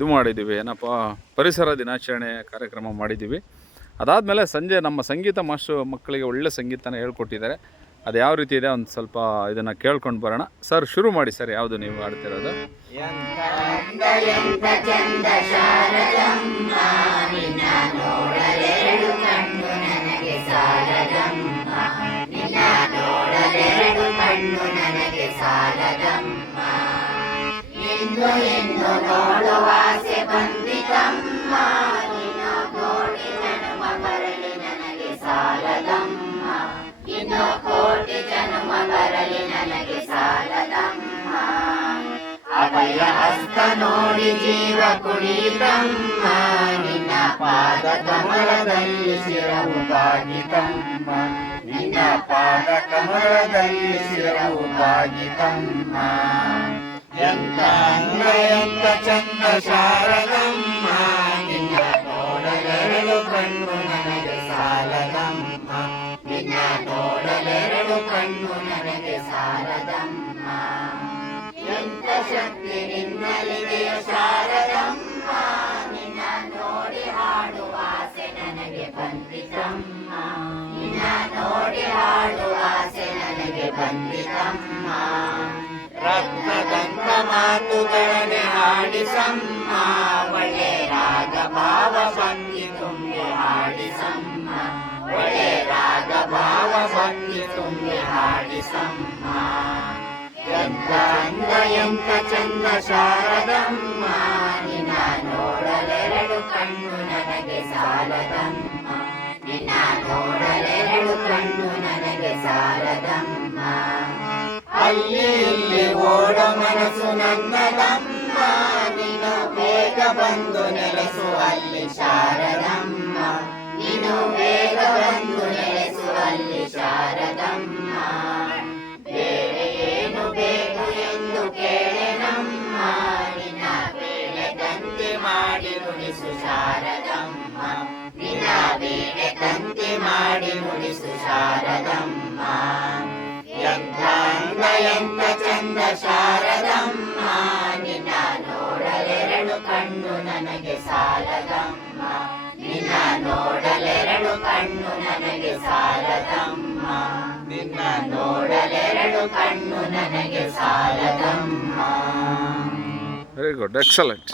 ಇದು ಮಾಡಿದ್ದೀವಿ, ಏನಪ್ಪ ಪರಿಸರ ದಿನಾಚರಣೆ ಕಾರ್ಯಕ್ರಮ ಮಾಡಿದ್ದೀವಿ. ಅದಾದಮೇಲೆ ಸಂಜೆ ನಮ್ಮ ಸಂಗೀತ ಮಾಸ್ಟ್ರು ಮಕ್ಕಳಿಗೆ ಒಳ್ಳೆ ಸಂಗೀತನ ಹೇಳ್ಕೊಟ್ಟಿದ್ದಾರೆ. ಅದು ಯಾವ ರೀತಿ ಇದೆ ಒಂದು ಸ್ವಲ್ಪ ಇದನ್ನು ಕೇಳ್ಕೊಂಡು ಬರೋಣ. ಸರ್ ಶುರು ಮಾಡಿ ಸರ್, ಯಾವುದು ನೀವು ಆಡ್ತಿರೋದು? ಎಂದು ನೋಡುವಾಸೆ ಬಂದಿತಮ್ಮ, ಇನ್ನು ಕೋಟಿ ಜನ್ಮ ಬರಲಿ ನನಗೆ ಸಾಲದಮ್ಮ, ಇನ್ನು ಕೋಟಿ ಜನ್ಮ ಬರಲಿ ನನಗೆ ಸಾಲದಮ್ಮ. ಅಭಯ ಹಸ್ತ ನೋಡಿ ಜೀವ ಕುಣಿತಮ್ಮ, ನಿನ್ನ ಪಾದ ಕಮಲದಲ್ಲಿ ಶಿರವು ಬಾಗಿತಮ್ಮ, ನಿನ್ನ ಪಾದ ಕಮಲದಲ್ಲಿ ಶಿರವು ಬಾಗಿತಮ್ಮ. ಎಂತ ಅಂಗ ಎಂತ ಚಂದ ಶಾರದಮ್ಮ, ನಿನ್ನ ನೋಡಲೆರಡು ಕಣ್ಣು ನನಗೆ ಸಾಲದಮ್ಮ, ನಿನ್ನ ನೋಡಲೆರಡು ಕಣ್ಣು ನನಗೆ ಸಾಲದಮ್ಮ. ಎಂತ ಶಕ್ತಿ ನಿನ್ನಲ್ಲಿದೆಯ ಶಾರದಮ್ಮ, ನಿನ್ನ ನೋಡಿ ಹಾಡುವ ಆಸೆ ನನಗೆ ಬಂದಿತಮ್ಮ, ನಿನ್ನ ನೋಡಿ ಹಾಡುವ ಆಸೆ ನನಗೆ ಬಂದಿತಮ್ಮ. ರತ್ನದಂತ ಮಾತುಗಳನೆ ಹಾಡಿಸಮ್ಮ, ಒಳ್ಳೆ ರಾಗ ಭಾವ ಭಕ್ತಿ ತುಂಬಿ ಹಾಡಿಸಮ್ಮ, ಒಳ್ಳೆ ರಾಗ ಭಾವ ಭಕ್ತಿ ತುಂಬಿ ಹಾಡಿಸಮ್ಮ. ಎಂತ ಅಂದ ಎಂತ ಚಂದ ಶಾರದಮ್ಮ, ನಿನ್ನ ನೋಡಲೆರಡು ಕಣ್ಣು ನನಗೆ ಸಾಲದಮ್ಮ, ನಿನ್ನ ನೋಡಲೆರಡು ಕಣ್ಣು ನನಗೆ ಸಾಲದಮ್ಮ. ಅಲ್ಲಿ ಇಲ್ಲಿ ಓಡ ಮನಸ್ಸು ನನ್ನದಮ್ಮ, ನೀನು ಬೇಗ ಬಂದು ನೆಲೆಸು ಅಲ್ಲಿ ಶಾರದಮ್ಮ, ನೀನು ಬೇಗ ಬಂದು ನೆಲೆಸು ಅಲ್ಲಿ ಶಾರದಮ್ಮ. ಬೇರೆ ಏನು ಬೇಕು ಎಂದು ಕೇಳೆನಮ್ಮ, ನಿನ್ನ ಬೇಳೆ ತಂತಿ ಮಾಡಿ ನುಡಿಸು ಶಾರದಮ್ಮ, ನಿನ್ನ ಬೇಳೆ ತಂತಿ ಮಾಡಿ ನುಡಿಸು ಶಾರದಮ್ಮ. ಎಂತ ಅಂದ ಎಂತ ಚಂದ ಶಾರದಮ್ಮ, ನಿನ್ನ ನೋಡಲೆರಡು ಕಣ್ಣು ನನಗೆ ಸಾಲದಮ್ಮ, ನಿನ್ನ ನೋಡಲೆರಡು ಕಣ್ಣು ನನಗೆ ಸಾಲದಮ್ಮ, ನಿನ್ನ ನೋಡಲೆರಡು ಕಣ್ಣು ನನಗೆ ಸಾಲದಮ್ಮ. Very good, excellent.